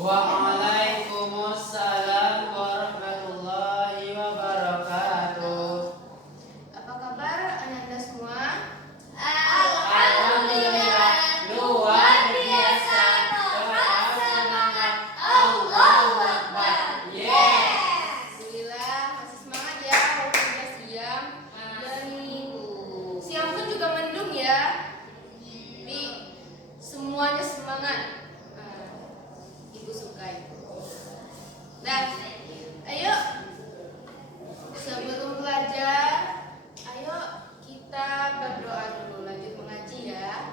Waalaikumsalam warahmatullahi wabarakatuh. Apa kabar Ananda semua? Alhamdulillah, luar biasa. Tetap semangat. Allahu Akbar. Alhamdulillah masih semangat ya walaupun udah siang. Dan siang pun juga mendung ya. Tapi semuanya semangat. Ibu suka itu. Nah, ayo sebelum belajar, ayo kita berdoa dulu lanjut mengaji ya.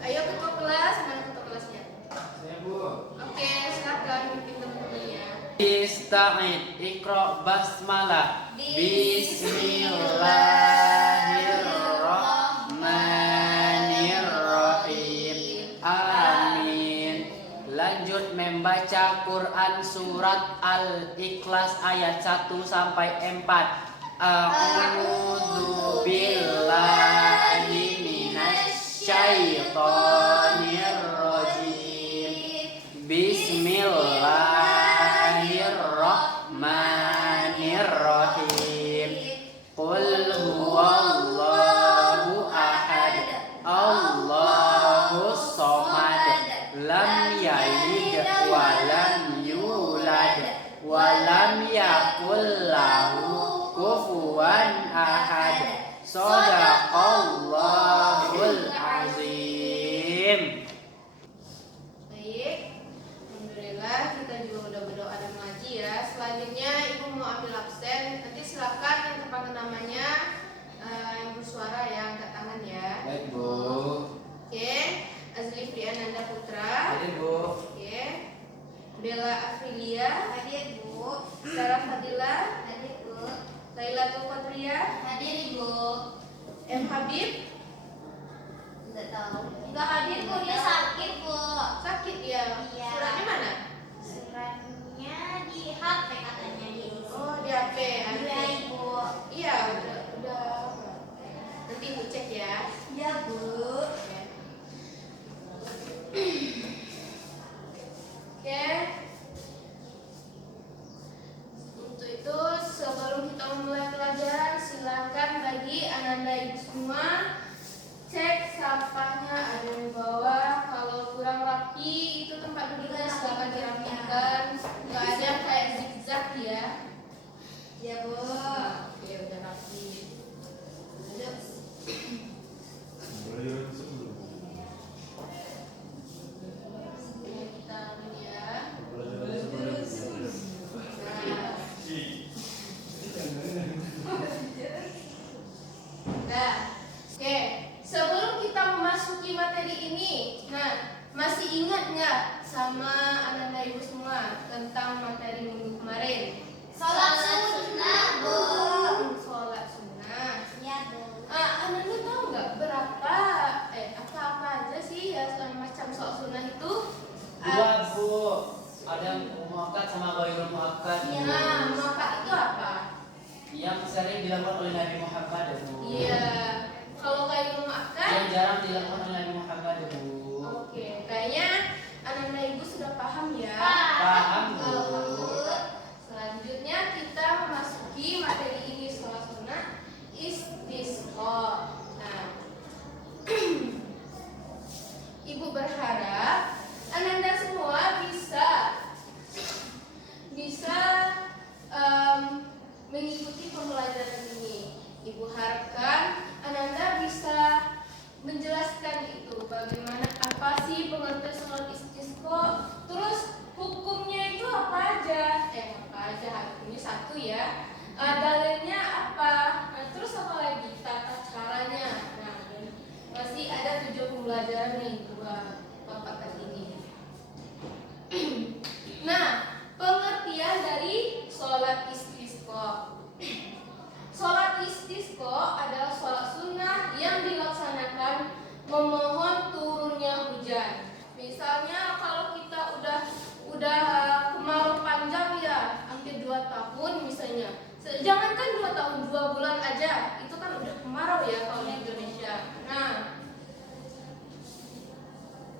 Ayo ketua kelas, mana ketua kelasnya? Saya Bu. Oke, silakan pimpin teman-temannya. Ista'id, Iqra basmalah. Bismillahirrahmanirrahim. Amin. Lanjut membaca Quran surat Al-Ikhlas ayat 1 sampai 4. A'udzu billahi minasyaitonir rajim. Bismillahirrahmanirrahim. Qul huwallahu ahad, Allahus shomad, lam yalid wa lam yulad wa lam yakul lahu kufuwan ahad. Shadaqallahul azim. Baik, alhamdulillah kita juga udah berdoa dan mengaji ya. Selanjutnya ibu mau ambil absen. Nanti silakan yang terpanggil namanya yang bersuara ya, angkat tangan ya. Baik Bu. Oke, Azli Friananda Putra. Hadir Bu. Oke, Bella Afrilia. Hadir Bu. Sarah Fadila. Hadir Bu. Lailatul Qadriyah. Hadir Ibu. M Habib. Enggak tahu. Enggak hadir Bu, dia sakit Bu. Sakit ya? Iya. Suratnya mana? Suratnya di HP katanya di Oh, di HP. Iya Ibu. Iya, udah. Nanti Ibu cek ya. Iya Bu. Oke. Oke. Untuk itu sebelum kita memulai pelajaran, silakan bagi Ananda Ibu semua cek sampahnya ada di bawah. Kalau kurang rapi itu tempat duduknya silakan dirapikan. Nggak ada kayak zigzag ya. Iya Bu. Oke, udah rapi. Lanjut. Ini kita ambil ya. Nah, oke. Sebelum kita memasuki materi ini, masih ingat nggak sama Ananda Ibu semua tentang materi minggu kemarin? Sholat sunnah Bu. Sholat sunnah. Iya Bu. Ananda tahu nggak berapa apa aja sih ya macam sholat sunnah itu? Dua Bu. Ada yang muakkad sama ghairul muakkad. Nah, maka itu apa? Yang sering dilakukan oleh Nabi Muhammad Bu. Iya. Kalau kayak makan? Yang jarang dilakukan oleh Nabi Muhammad Bu. Oke, kayaknya Ananda Ibu sudah paham ya. Paham Bu. Selanjutnya kita memasuki materi ini sholat sunnah istisqa. Nah, Ibu berharap Ananda semua bisa mengikuti pembelajaran ini. Ibu harapkan Ananda bisa menjelaskan itu bagaimana apa sih pengertian sholat istisqa, terus hukumnya itu apa aja? Hukumnya satu ya. Dalilnya apa? Terus apa lagi tata caranya? Nah, masih ada 7 pembelajaran nih buat Bapak kali ini. Nah, pengertian dari sholat istisqa. Sholat istisqa adalah sholat sunnah yang dilaksanakan memohon turunnya hujan. Misalnya kalau kita udah kemarau panjang ya, hampir 2 tahun misalnya. Jangankan 2 tahun, 2 bulan aja, itu kan udah kemarau ya kalau di Indonesia. Nah,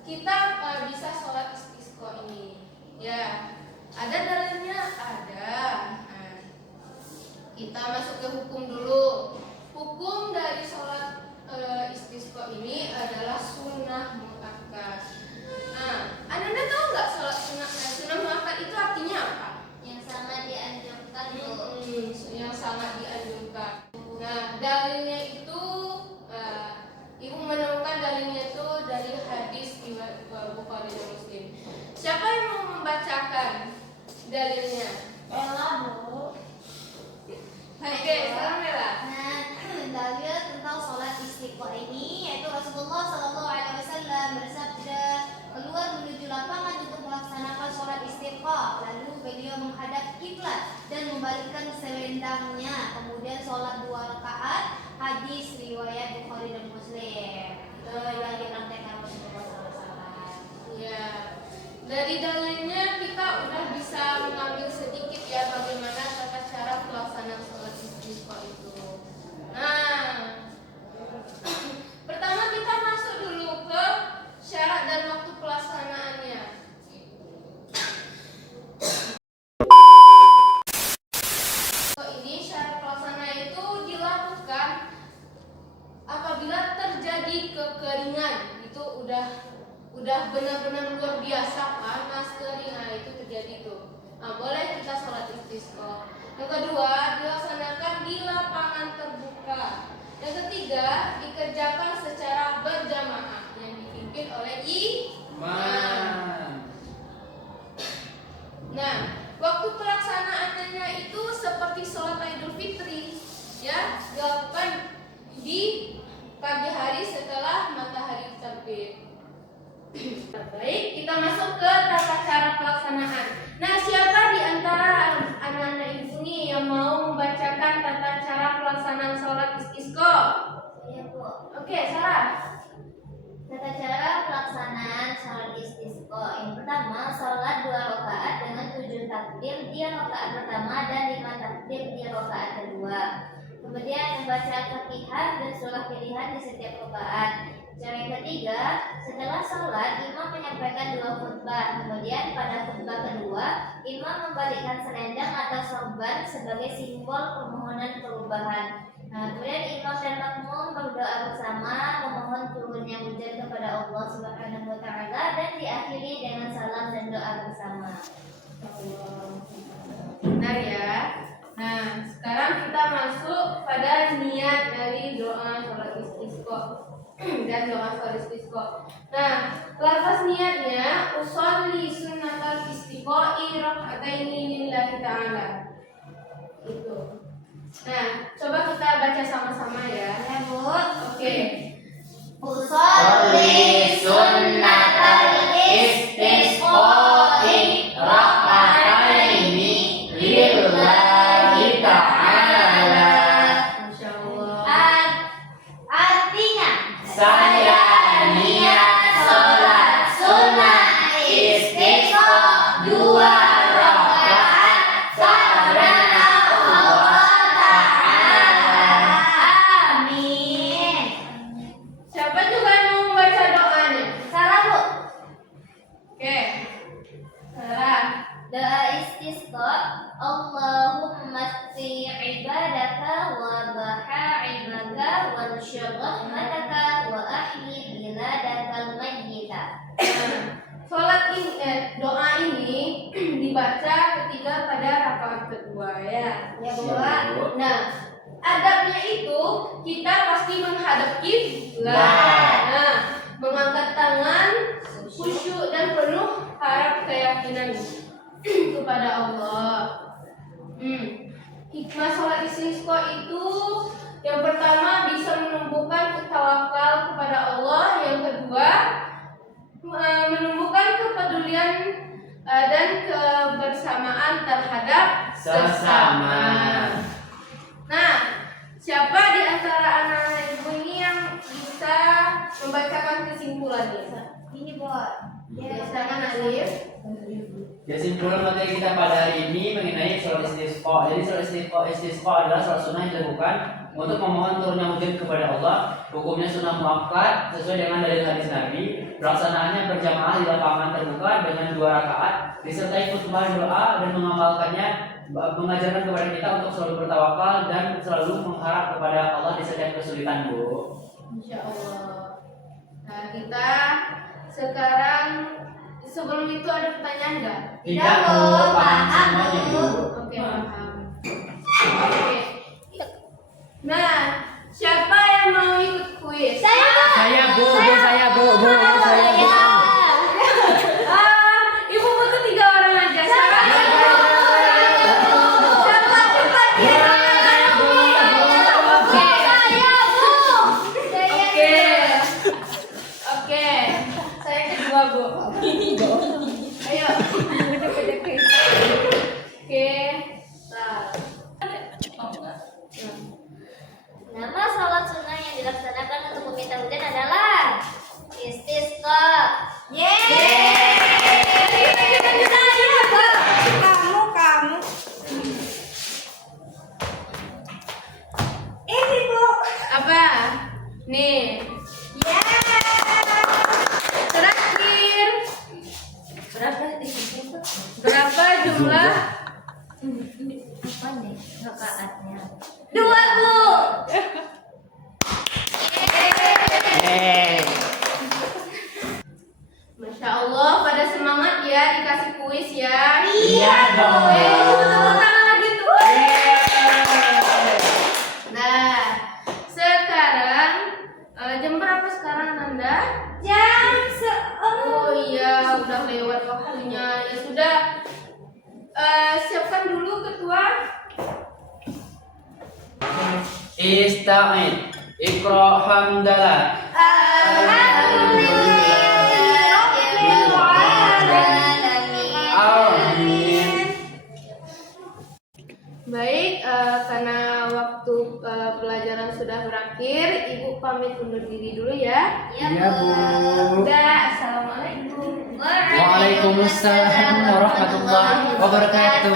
kita bisa sholat istisqa ini. membacakan dalilnya? Ella, Bu. Oke, sekarang Bella. Nah, dalil tentang sholat istiqo ini yaitu Rasulullah Shallallahu Alaihi Wasallam bersabda, keluar menuju lapangan untuk melaksanakan sholat istiqo. Lalu beliau menghadap kiblat dan membalikkan selendangnya. Kemudian sholat 2 rakaat. Hadis riwayat Bukhari dan Muslim. Itu yang dipraktekkan Rasulullah SAW. Ya, dari dalilnya kita udah bisa mengambil sedikit ya bagaimana tata cara pelaksanaan sholat istisqa itu. Nah, pertama kita masuk dulu ke syarat dan waktu pelaksanaannya. Ini syarat pelaksana itu dilakukan apabila terjadi kekeringan. Itu udah benar-benar luar biasa panas kering, nah itu terjadi tuh. Nah, boleh kita sholat istisqa. Yang kedua, dilaksanakan di lapangan terbuka. Yang ketiga, dikerjakan secara berjamaah yang dipimpin oleh imam. Nah, waktu pelaksanaannya itu seperti sholat Idul Fitri, ya, dilakukan di pagi hari setelah matahari terbit. Baik, kita masuk ke tata cara pelaksanaan. Nah, siapa di antara anak-anak ibu nih yang mau membacakan tata cara pelaksanaan sholat istisqa? Ya, Bu. Oke, Sarah. Tata cara pelaksanaan sholat istisqa. Yang pertama, sholat 2 rakaat dengan 7 takbir di rakaat pertama dan 5 takbir di rakaat kedua. Kemudian membaca Fatihah dan surah pilihan di setiap rakaat. Cara yang ketiga, setelah sholat, imam menyampaikan 2 khutbah. Kemudian pada khutbah kedua, imam membalikkan selendang atau sorban sebagai simbol permohonan perubahan. Nah, kemudian imam dan makmum berdoa bersama memohon turunnya hujan kepada Allah Subhanahu wa taala dan diakhiri dengan salam dan doa bersama. Benar ya. Nah, sekarang kita masuk pada niat dari doa sholat istisqa dan doa sholat istisqa. Nah, lafaz niatnya usolli sunnatal istisqa'i raka'ataini lillahi ta'ala. Itu. Nah, coba kita baca sama-sama ya. Ya, Bu. Oke. Usolli sunnatal istisqa'i raka'ataini lillahi ta'ala. Masya Allah. Artinya, Saya niat sholat sunnah istisqa 2 rakaat karena Allah Ta'ala. Amin. Siapa juga yang mau membaca doanya? Sarah, Bu. Oke. Sarah. Doa istisqa, Allahumma sti ibadaka wa bahaimaka wa syurahmataka wa ahli biladakal mayyita. Sholat ini, doa ini dibaca ketika pada rakaat kedua ya. Ya, Bu. Nah, adabnya itu kita pasti menghadap kiblat. Nah, mengangkat tangan, khusyuk dan penuh harap keyakinan kepada Allah. Hikmah sholat istisqa itu yang pertama bisa menumbuhkan tawakal kepada Allah, yang kedua menumbuhkan kepedulian dan kebersamaan terhadap sesama. Nah, siapa di antara anak-anak ibu ini yang bisa membacakan kesimpulannya? Ini, Bu. Silakan Alif. Kesimpulan materi kita pada hari ini mengenai sholat istisqa. Jadi sholat istisqa adalah sholat sunnah yang dilakukan untuk memohon turunnya hujan kepada Allah. Hukumnya sunnah muakkad sesuai dengan dalil hadis Nabi. Pelaksanaannya berjamaah di lapangan terbuka dengan 2 rakaat, disertai khutbah doa dan mengamalkannya, mengajarkan kepada kita untuk selalu bertawakal dan selalu mengharap kepada Allah di setiap kesulitan, Bu. Insya Allah. Nah, kita sekarang sebelum itu ada pertanyaan nggak? Tidak, Bu. Paham semuanya, Bu. Oke, paham. Oke. Nah, siapa yang mau ikut kuis? Saya, Bu. Saya, Bu. Saya, Bu. Saya. Ibu butuh 3 orang. jumlah Apa nih rakaatnya? 2, Bu. Yeay. Masya Allah, pada semangat ya dikasih kuis ya. Iya dong. Tepuk tangan lagi tuh. Yeay. Nah, sekarang jam berapa sekarang Nanda? Oh iya, udah lewat waktunya. Ya sudah, siapkan dulu ketua. Ista'in. Iqra hamdalah. Amin. Baik, karena waktu pelajaran sudah berakhir, Ibu pamit undur diri dulu ya. Iya, Bu. Udah, assalamualaikum. Waalaikumsalam warahmatullahi wabarakatuh.